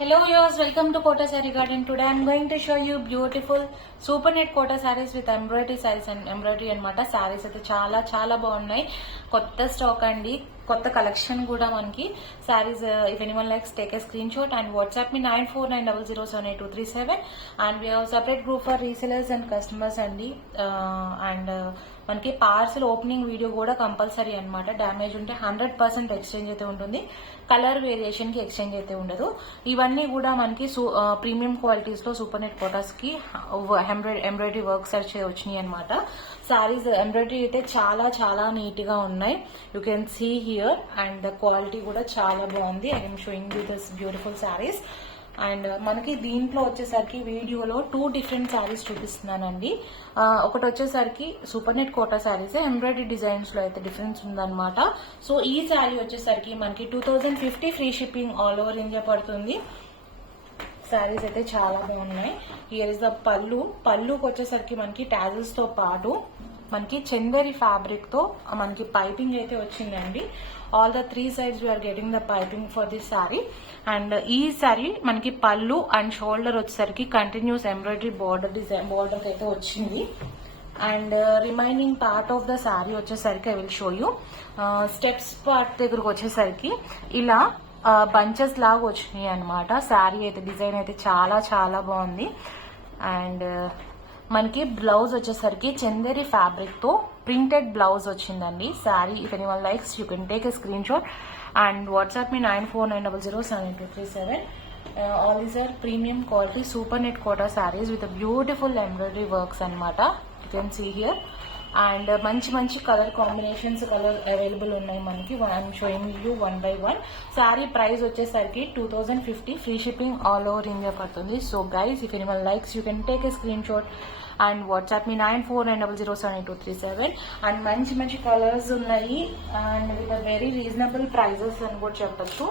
Hello viewers, welcome to Kota Saree Garden. Today I am going to show you beautiful super net Kota sarees with embroidery sarees and embroidery anamata. Sarees అయితే చాలా బాగున్నాయి. కొత్త stock అండి, కొత్త collection కూడా మనకి. sarees if anyone likes, take a screenshot and WhatsApp me 9490078237 and we have separate group for resellers and customers అండి. and మనకి పార్సల్ ఓపెనింగ్ వీడియో కూడా కంపల్సరీ అనమాట. డ్యామేజ్ ఉంటే 100% ఎక్స్చేంజ్ అయితే ఉంటుంది. కలర్ వేరియేషన్ కి ఎక్స్చేంజ్ అయితే ఉండదు. ఇవన్నీ కూడా మనకి ప్రీమియం క్వాలిటీస్ లో సూపర్ నెట్ కోటాస్ కి ఎంబ్రాయిడరీ వర్క్స్ వచ్చినాయి అనమాట. సారీస్ ఎంబ్రాయిడరీ అయితే చాలా నీట్ గా ఉన్నాయి. You can see here and the quality కూడా చాలా బాగుంది. I'm showing you this beautiful saris. And మనకి దీంట్లో వచ్చేసరికి వీడియోలో 2 డిఫరెంట్ శారీస్ చూపిస్తున్నానండి. ఒకటి వచ్చేసరికి super net Kota saris embroidery designs లో అయితే డిఫరెన్స్ ఉందన్నమాట. సో ఈ శారీ వచ్చేసరికి మనకి 2050 free shipping all over India పడుతుంది. శారీస్ అయితే చాలా బాగున్నాయి. హియర్ ఇస్ ద పళ్ళుకి వచ్చేసరికి మనకి టాజల్స్ తో పాటు మనకి చందేరి ఫ్యాబ్రిక్ తో మనకి పైపింగ్ అయితే వచ్చిందండి. All the 3 sides we are getting the piping for this saree. And ఈ సారీ మనకి పళ్ళు అండ్ షోల్డర్ వచ్చేసరికి కంటిన్యూస్ ఎంబ్రాయిడరీ బార్డర్ అయితే వచ్చింది. And remaining part of the saree వచ్చేసరికి I will show you. Steps part దగ్గరకు వచ్చేసరికి ఇలా బంచెస్ లాగా వచ్చినాయి అనమాట. శారీ అయితే డిజైన్ అయితే చాలా బాగుంది. అండ్ మనకి బ్లౌజ్ వచ్చేసరికి చందేరి ఫ్యాబ్రిక్ తో ప్రింటెడ్ బ్లౌజ్ వచ్చిందండి. Sari if anyone likes you can take a screenshot and WhatsApp me 9490078237. All these are premium quality super net Kota saris with beautiful embroidery works అనమాట. You can see here. And మంచి colour combinations available ఉన్నాయి మనకి. I'm showing you 1 by 1. Sari price వచ్చేసరికి 2050 free shipping all over India పడుతుంది. So guys if anyone likes you can take a screenshot and WhatsApp me 9490078237. And మంచి colours ఉన్నాయి and with very reasonable prices అని కూడా చెప్పచ్చు.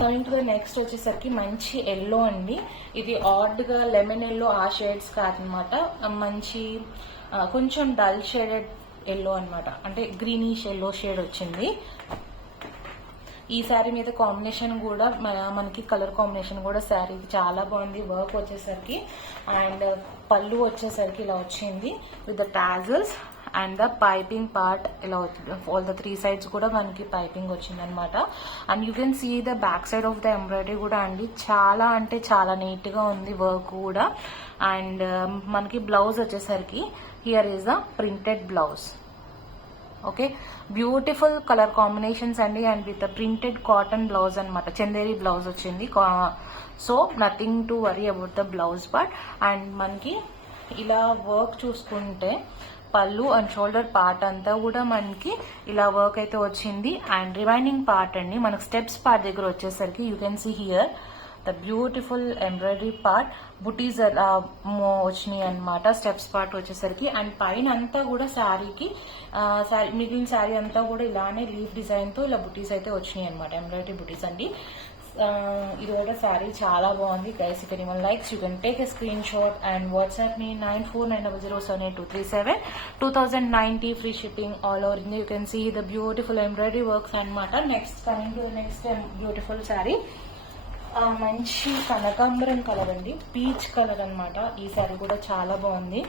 Coming to the next వచ్చేసరికి మంచి yellow అండి. ఇది ఆడ్ గా లెమన్ ఎల్లో ఆ షేడ్స్ కాదనమాట. మంచి కొంచెం డల్ షేడెడ్ ఎల్లో అనమాట. అంటే గ్రీనిష్ ఎల్లో షేడ్ వచ్చింది. ఈ శారీ మీద కాంబినేషన్ కూడా మనకి కలర్ కాంబినేషన్ కూడా శారీ చాలా బాగుంది. వర్క్ వచ్చేసరికి అండ్ పళ్ళు వచ్చేసరికి ఇలా వచ్చింది with the tassels and the piping part ఇలా ఆల్ ద 3 sides కూడా మనకి పైపింగ్ వచ్చింది అనమాట. And you can see the back side of the embroidery కూడా అండి చాలా నీట్ గా ఉంది వర్క్ కూడా. అండ్ మనకి బ్లౌజ్ వచ్చేసరికి here is the printed blouse. Okay, beautiful colour combinations అండి. And with printed cotton blouse అనమాట. చందేరి బ్లౌజ్ వచ్చింది. So nothing to worry about the blouse part. And మనకి ఇలా వర్క్ చూసుకుంటే పళ్ళు అండ్ షోల్డర్ పార్ట్ అంతా కూడా మనకి ఇలా వర్క్ అయితే వచ్చింది. అండ్ రిమైనింగ్ పార్ట్ అండి మనకు స్టెప్స్ పార్ట్ దగ్గర వచ్చేసరికి you can see here the beautiful embroidery part బుటీస్ వచ్చినాయి అనమాట. స్టెప్స్ పార్ట్ వచ్చేసరికి అండ్ పైన అంతా కూడా శారీకి మిగిలిన శారీ అంతా కూడా ఇలానే లీఫ్ డిజైన్ తో ఇలా బుటీస్ అయితే వచ్చినాయి అనమాట. ఎంబ్రాయిడరీ బుటీస్ అండి. ఇది కూడా శారీ చాలా బాగుంది. Guys if anyone likes you can take a screenshot and WhatsApp me 9490078237. 2090 free shipping all over India. You can see the beautiful embroidery works అనమాట. Next coming to next beautiful sari. మంచి కనకాంబరం colour అండి, peach colour అనమాట. ఈ శారీ కూడా చాలా బాగుంది.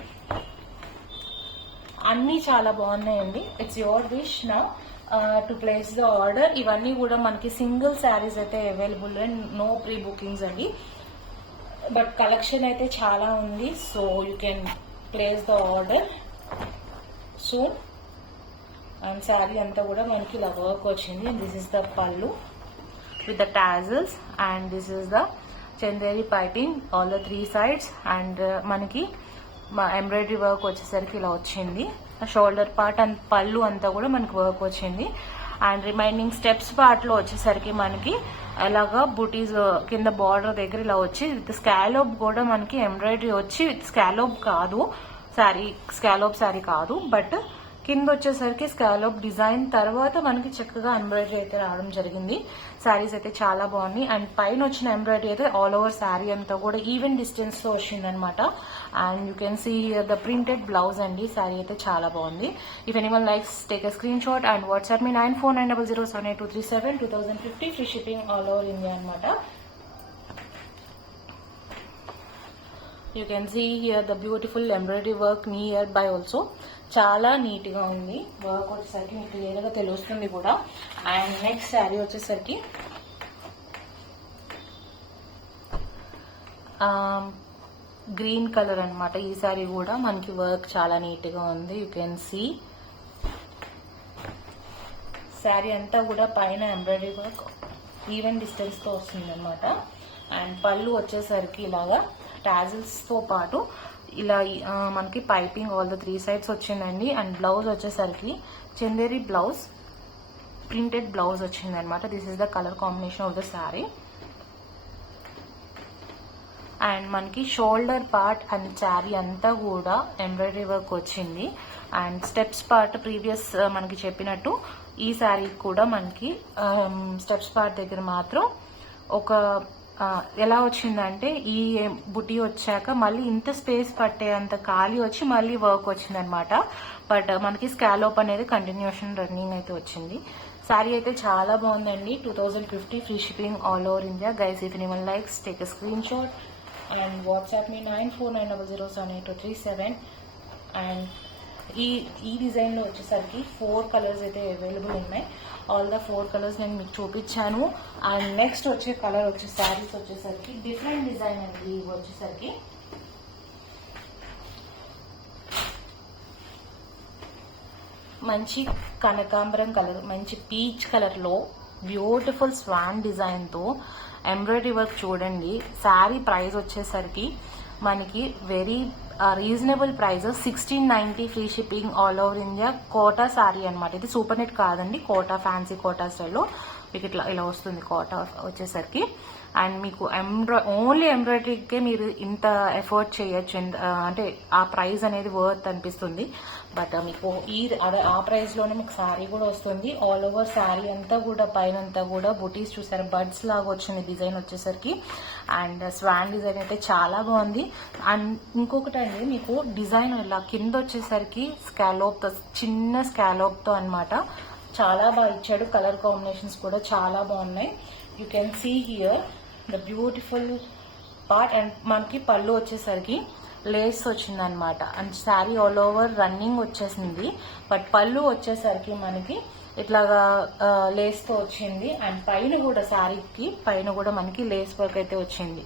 అన్ని చాలా బాగున్నాయండి. It's your wish now to place the order. ఇవన్నీ కూడా మనకి సింగిల్ శారీస్ అయితే available and no pre bookings అండి. బట్ కలెక్షన్ అయితే చాలా ఉంది. So you can place the order soon. And sari అంతా కూడా మనకి ఇలా వర్క్ వచ్చింది. దిస్ ఇస్ ద పళ్ళు with the tassels and this is the chanderi piping all the 3 sides and మనకి ఎంబ్రాయిడరీ వర్క్ వచ్చేసరికి ఇలా వచ్చింది. షోల్డర్ పార్ట్ అండ్ పళ్ళు అంతా కూడా మనకి వర్క్ వచ్చింది. అండ్ రిమైనింగ్ స్టెప్స్ పార్ట్ లో వచ్చేసరికి మనకి అలాగా బూటీస్ కింద బార్డర్ దగ్గర ఇలా వచ్చి విత్ స్కాలోప్ కూడా మనకి ఎంబ్రాయిడరీ వచ్చి విత్ స్కాలోప్ కాదు శారీ, స్కాలోప్ శారీ కాదు బట్ కింద వచ్చేసరికి స్కాలప్ డిజైన్ తర్వాత మనకి చక్కగా ఎంబ్రాయిడరీ అయితే రావడం జరిగింది. శారీస్ అయితే చాలా బాగుంది. అండ్ పైన వచ్చిన ఎంబ్రాయిడరీ అయితే ఆల్ ఓవర్ శారీ అంతా కూడా ఈవెన్ డిస్టెన్స్ తో వచ్చింది అనమాట. And you can see the printed blouse అండి. శారీ అయితే చాలా బాగుంది. If anyone likes take a screenshot and WhatsApp me 9490078237 2050 free shipping all over India అనమాట. You can see here the beautiful embroidery work nearby also. చాలా neat గా ఉంది work వచ్చేసరికి, మీకు క్లియర్ గా తెలుస్తుంది కూడా. అండ్ నెక్స్ట్ శారీ వచ్చేసరికి గ్రీన్ కలర్ అనమాట. ఈ శారీ కూడా మనకి వర్క్ చాలా నీట్ గా ఉంది. యూ కెన్ సీ శారీ అంతా కూడా పైన ఎంబ్రాయిడరీ వర్క్ ఈవెన్ డిస్టెన్స్ తో వస్తుంది అనమాట. అండ్ పళ్ళు వచ్చేసరికి ఇలాగా టాజిల్స్ తో పాటు ఇలా మనకి పైపింగ్ ఆల్ ద 3 సైడ్స్ వచ్చిందండి. అండ్ బ్లౌజ్ వచ్చేసరికి చందేరి బ్లౌజ్, ప్రింటెడ్ బ్లౌజ్ వచ్చింది అనమాట. This is the colour combination of the sari. And మనకి షోల్డర్ పార్ట్ అండ్ శారీ అంతా కూడా ఎంబ్రాయిడరీ వర్క్ వచ్చింది. అండ్ స్టెప్స్ పార్ట్ ప్రీవియస్ మనకి చెప్పినట్టు ఈ శారీ కూడా మనకి స్టెప్స్ పార్ట్ దగ్గర మాత్రం ఒక ఎలా వచ్చిందంటే ఈ బుటీ వచ్చాక మళ్ళీ ఇంత స్పేస్ పట్టే అంత ఖాళీ వచ్చి మళ్ళీ వర్క్ వచ్చింది అనమాట. బట్ మనకి స్కాలోప్ అనేది కంటిన్యూషన్ రన్నింగ్ అయితే వచ్చింది. శారీ అయితే చాలా బాగుందండి. 2050 free shipping all over India. Guys if anyone likes take a screenshot and WhatsApp me 9490078237. And ఈ డిజైన్ లో వచ్చేసరికి 4 కలర్స్ అయితే అవైలబుల్ ఉన్నాయి. ఆల్ ద 4 కలర్స్ నేను మీకు చూపించాను. అండ్ నెక్స్ట్ వచ్చే కలర్ వచ్చే శారీస్ వచ్చేసరికి డిఫరెంట్ డిజైన్ అండి. ఇవి వచ్చేసరికి మంచి కనకాంబరం కలర్, మంచి పీచ్ కలర్ లో బ్యూటిఫుల్ స్వాన్ డిజైన్ తో ఎంబ్రాయిడరీ వర్క్ చూడండి. శారీ ప్రైస్ వచ్చేసరికి మనకి very reasonable price 1690 free shipping all over India. Kota sari అనమాట. ఇది సూపర్ నెట్ కాదండి, కోటా ఫ్యాన్సీ కోటా స్టైల్లో మీకు ఇలా వస్తుంది కోటా వచ్చేసరికి. అండ్ మీకు ఓన్లీ ఎంబ్రాయిడరీకే మీరు ఇంత ఎఫర్ట్ చేయొచ్చు. అంటే ఆ ప్రైస్ అనేది వర్త్ అనిపిస్తుంది. బట్ మీకు ఆ ప్రైస్ లోనే మీకు శారీ కూడా వస్తుంది. ఆల్ ఓవర్ శారీ అంతా కూడా పైన అంతా కూడా బుటీస్ చూసారు, బర్డ్స్ లాగా వచ్చింది డిజైన్ వచ్చేసరికి. అండ్ స్వాన్ డిజైన్ అయితే చాలా బాగుంది. అండ్ ఇంకొకటి అండి, మీకు డిజైన్ ఇలా కింద వచ్చేసరికి స్కాలోప్ తో, చిన్న స్కాలోప్ తో అనమాట. చాలా బాగా ఇచ్చాడు. కలర్ కాంబినేషన్స్ కూడా చాలా బాగున్నాయి. You can see here the beautiful part. And మనకి పళ్ళు వచ్చేసరికి లేస్ వచ్చింది అనమాట. And sari all over running వచ్చేసింది. బట్ పళ్ళు వచ్చేసరికి మనకి ఇట్లాగా లేస్ తో వచ్చింది. అండ్ పైన కూడా శారీకి పైన కూడా మనకి లేస్ వర్క్ అయితే వచ్చింది.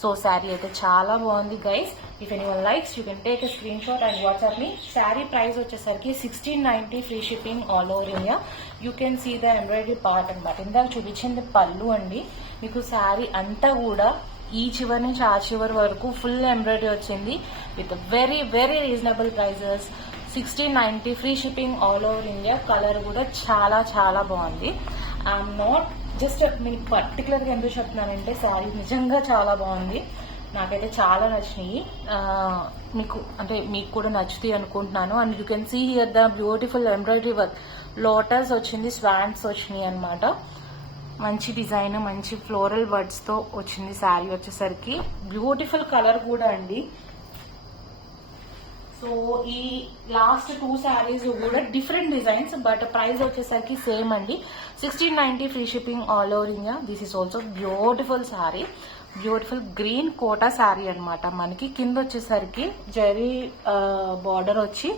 సో శారీ అయితే చాలా బాగుంది guys. If anyone likes you can take a screenshot and WhatsApp me. Sari price వచ్చేసరికి 1690 free shipping all over India. You can see the embroidery part అనమాట. ఇందాక చూపించింది పళ్ళు అండి. మీకు శారీ అంతా కూడా ఈ చివరి నుంచి ఆ చివరి వరకు ఫుల్ ఎంబ్రాయిడరీ వచ్చింది with very very reasonable prices. 1690 free shipping all over India. Colour కూడా చాలా చాలా బాగుంది. ఐఎమ్ నాట్ జస్ట్ మీకు పర్టికులర్ గా ఎందుకు చెప్తున్నానంటే శారీ నిజంగా చాలా బాగుంది. నాకైతే చాలా నచ్చినాయి. మీకు కూడా నచ్చుతాయి అనుకుంటున్నాను. And you can see here the beautiful embroidery work. Lotus వచ్చింది, స్వాన్స్ వచ్చినాయి అనమాట. మంచి డిజైన్, మంచి ఫ్లోరల్ బర్డ్స్ తో వచ్చింది శారీ వచ్చేసరికి. బ్యూటిఫుల్ కలర్ కూడా అండి. సో ఈ లాస్ట్ 2 శారీస్ కూడా డిఫరెంట్ డిజైన్స్, బట్ ప్రైస్ వచ్చేసరికి సేమ్ అండి. 1690 free shipping all over India. This is also beautiful sari. Beautiful green Kota sari అనమాట. మనకి కింద వచ్చేసరికి జరీ బార్డర్ వచ్చి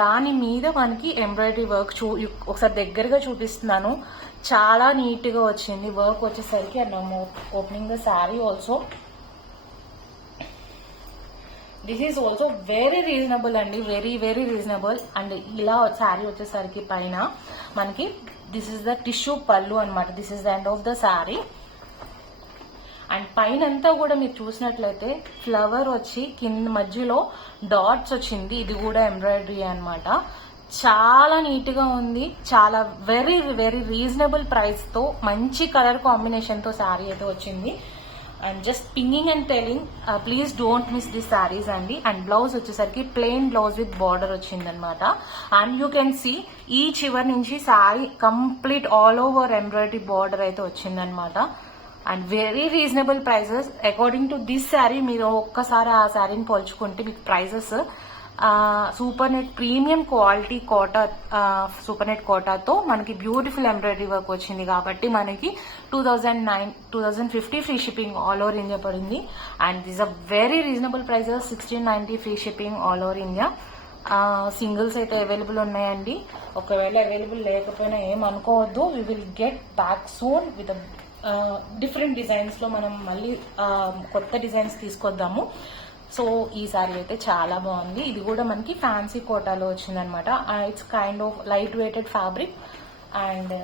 దాని మీద మనకి ఎంబ్రాయిడరీ వర్క్ ఒకసారి దగ్గరగా చూపిస్తున్నాను. చాలా నీట్ గా వచ్చింది వర్క్ వచ్చేసరికి. And opening the sari also. This is also very reasonable అండి, వెరీ వెరీ రీజనబుల్. అండ్ ఇలా శారీ వచ్చేసరికి పైన మనకి దిస్ ఇస్ ద టిష్యూ పళ్ళు అనమాట. This is the end of the sari. And పైన అంతా కూడా మీరు చూసినట్లయితే ఫ్లవర్ వచ్చి కింద మధ్యలో డాట్స్ వచ్చింది. ఇది కూడా ఎంబ్రాయిడరీ అనమాట. చాలా నీట్ గా ఉంది. చాలా వెరీ వెరీ రీజనబుల్ ప్రైస్ తో మంచి కలర్ కాంబినేషన్ తో శారీ అయితే వచ్చింది. And just pinging and telling please don't miss this saris అండి. అండ్ బ్లౌజ్ వచ్చేసరికి ప్లెయిన్ బ్లౌజ్ విత్ బార్డర్ వచ్చిందనమాట. అండ్ యూ కెన్ సీ ఈ చివరి నుంచి sari complete all over embroidery border అయితే వచ్చిందనమాట. And very reasonable prices according to this sari. మీరు ఒక్కసారి ఆ శారీని పోల్చుకుంటే మీకు prices super net premium quality Kota, super net కోటాతో మనకి బ్యూటిఫుల్ ఎంబ్రాయిడరీ వర్క్ వచ్చింది కాబట్టి మనకి 2050 free shipping all over India పడింది. And this a very reasonable prices, 1690 free shipping all over India. Singles అయితే అవైలబుల్ ఉన్నాయండి. ఒకవేళ అవైలబుల్ లేకపోయినా ఏమనుకోవద్దు, we will get back soon with different designs లో మనం మళ్ళీ కొత్త డిజైన్స్ తీసుకొద్దాము. సో ఈ సారీ అయితే చాలా బాగుంది. ఇది కూడా మనకి ఫ్యాన్సీ కోటాలో వచ్చిందనమాట. It's kind of light weighted fabric and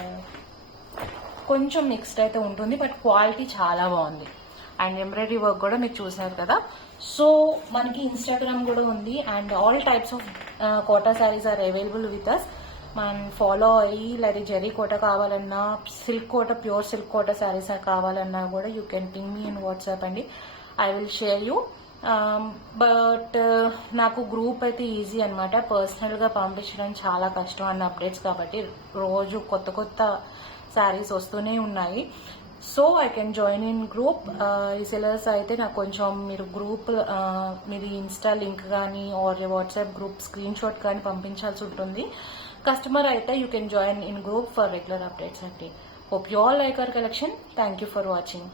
కొంచెం మిక్స్డ్ అయితే ఉంటుంది, బట్ క్వాలిటీ చాలా బాగుంది. అండ్ ఎంబ్రాయిడరీ వర్క్ కూడా మీరు చూసారు కదా. సో మనకి ఇన్స్టాగ్రామ్ కూడా ఉంది and all types of Kota saris are available with us. మనం ఫాలో అయ్యి లేదా జరీ కోట కావాలన్నా, silk Kota, pure silk Kota saris కావాలన్నా కూడా you can ping me in WhatsApp అండి. I will share you. But నాకు గ్రూప్ అయితే ఈజీ అనమాట. పర్సనల్గా పంపించడం చాలా కష్టం అన్న అప్డేట్స్ కాబట్టి రోజు కొత్త కొత్త శారీస్ వస్తూనే ఉన్నాయి. So I can join in group. Resellers అయితే నాకు కొంచెం మీరు గ్రూప్ మీది ఇన్స్టా లింక్ కానీ or WhatsApp group screenshot కానీ పంపించాల్సి ఉంటుంది. కస్టమర్ అయితే you can join in group for regular updates అండి. Hope you all like our collection. Thank you for watching.